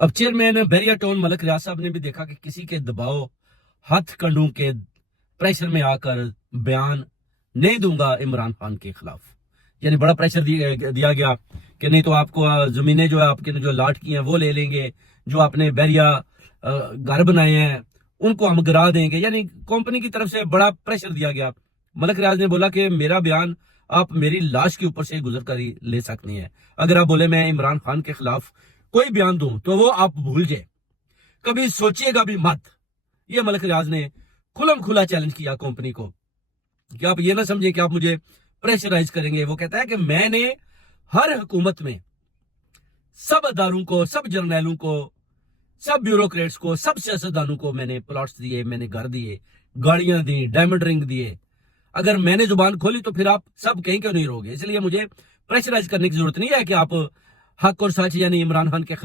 اب چیئرمین بحریہ ٹاؤن ملک ریاض صاحب نے بھی دیکھا کہ کسی کے دباؤ ہاتھ کنڈوں کے پریشر میں آ کر بیان نہیں دوں گا عمران خان کے خلاف، یعنی بڑا پریشر دیا گیا کہ نہیں تو آپ کو زمینیں جو ہے آپ کے جو لاٹ کی ہیں وہ لے لیں گے، جو آپ نے بحریہ گھر بنائے ہیں ان کو ہم گرا دیں گے، یعنی کمپنی کی طرف سے بڑا پریشر دیا گیا۔ ملک ریاض نے بولا کہ میرا بیان آپ میری لاش کے اوپر سے گزر کر ہی لے سکتے ہیں، اگر آپ بولے میں عمران خان کے خلاف کوئی بیان دوں تو وہ آپ بھول جائے، کبھی سوچیے گا بھی مت۔ یہ ملک ریاض نے کھلم کھلا چیلنج کیا کمپنی کو کہ آپ یہ نہ سمجھیں کہ آپ مجھے پریشرائز کریں گے۔ وہ کہتا ہے کہ میں نے ہر حکومت میں سب اداروں کو، سب جرنیلوں کو، سب بیوروکریٹس کو، سب سیاستدانوں کو میں نے پلاٹس دیے، میں نے گھر دیے، گاڑیاں دی، ڈائمنڈ رنگ دیے۔ اگر میں نے زبان کھولی تو پھر آپ سب کہیں کیوں نہیں رہو گے؟ اس لیے مجھے پریشرائز کرنے کی ضرورت نہیں ہے کہ آپ حق اور سچ یعنی عمران خان کے خلاف